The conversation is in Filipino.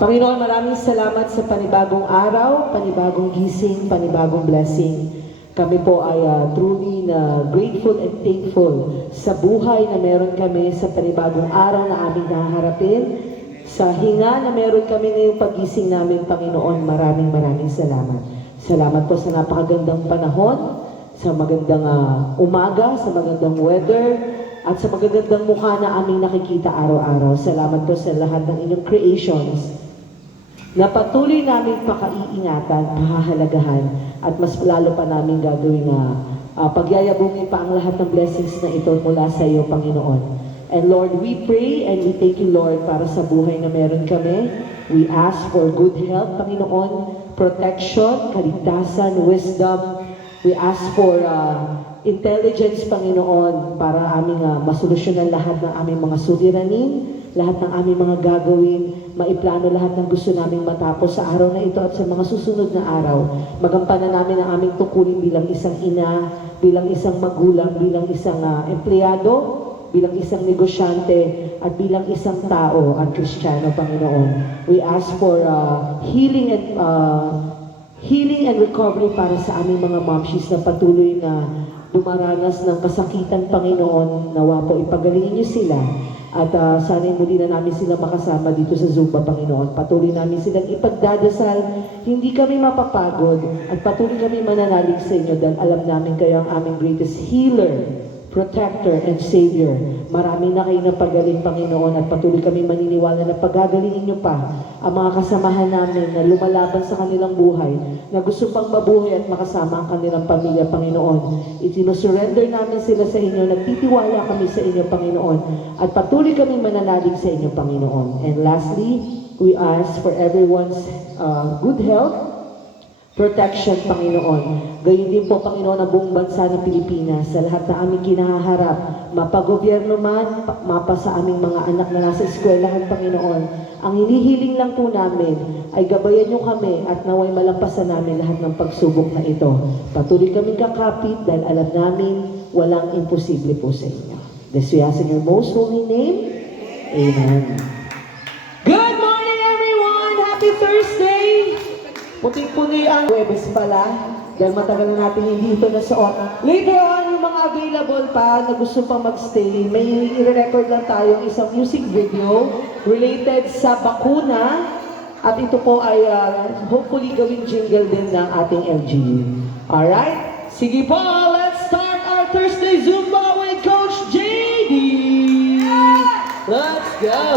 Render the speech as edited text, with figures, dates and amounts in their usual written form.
Panginoon, maraming salamat sa panibagong araw, panibagong gising, panibagong blessing. Kami po ay truly grateful and thankful sa buhay na meron kami sa panibagong araw na aming nahaharapin. Sa hinga na meron kami ngayong pagising namin, Panginoon, maraming salamat. Salamat po sa napakagandang panahon, sa magandang umaga, sa magandang weather, at sa magagandang mukha na aming nakikita araw-araw. Salamat po sa lahat ng inyong creations na patuloy namin pakaiingatan, pahahalagahan, at mas lalo pa namin gagawin pagyayabungin pa ang lahat ng blessings na ito mula sa iyo, Panginoon. And Lord, we pray and we thank you, Lord, para sa buhay na meron kami. We ask for good health, Panginoon, protection, kaligtasan, wisdom. We ask for intelligence, Panginoon, para aming masolusyonan lahat ng aming mga suliranin, lahat ng aming mga gagawin, maiplano lahat ng gusto naming matapos sa araw na ito at sa mga susunod na araw. Magampanan namin ang aming tungkulin bilang isang ina, bilang isang magulang, bilang isang empleyado, bilang isang negosyante, at bilang isang tao at Kristiyano, Panginoon. We ask for healing and recovery para sa aming mga momshies na patuloy na dumaranas ng kasakitan, Panginoon. Nawa po ipagalingin niyo sila. At sana'y muli na namin sila makasama dito sa Zumba, Panginoon. Patuloy namin silang ipagdadasal, hindi kami mapapagod, at patuloy kami mananalig sa inyo dahil alam namin kayo ang aming greatest healer, protector, and savior. Marami na kayo na pagaling, Panginoon, at patuloy kami maniniwala na pagagalingin niyo pa ang mga kasamahan namin na lumalaban sa kanilang buhay, na gusto pang mabuhay at makasama ang kanilang pamilya, Panginoon. Itinusurrender namin sila sa inyo, nagtitiwala kami sa inyo, Panginoon, at patuloy kami mananalig sa inyo, Panginoon. And lastly, we ask for everyone's good health, protection, Panginoon. Gayon din po, Panginoon, ang buong bansa ng Pilipinas, sa lahat na aming kinaharap, mapagobyerno man, mapa sa aming mga anak na nasa eskwelahan, Panginoon. Ang hinihiling lang po namin ay gabayan niyo kami at naway malampasan namin lahat ng pagsubok na ito. Patuloy kaming kakapit dahil alam namin walang imposible po sa inyo. This we ask in your most holy name. Amen. Good morning, everyone! Happy Thursday! Puting-puti ang Huwebes pala, dahil matagal na natin hindi ito nasuot. Later on, yung mga available pa na gusto pang magstay, may i-record lang tayo isang music video related sa bakuna, at ito po ay hopefully gawing jingle din ng ating LGU. Alright? Sige po, let's start our Thursday Zumba with Coach JD! Let's go!